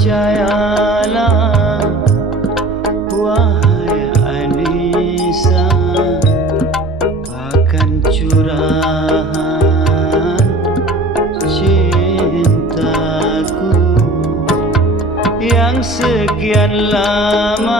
percayalah Wahai Anissa Akan curahan Cintaku. Yang sekian lama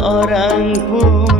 seorang pun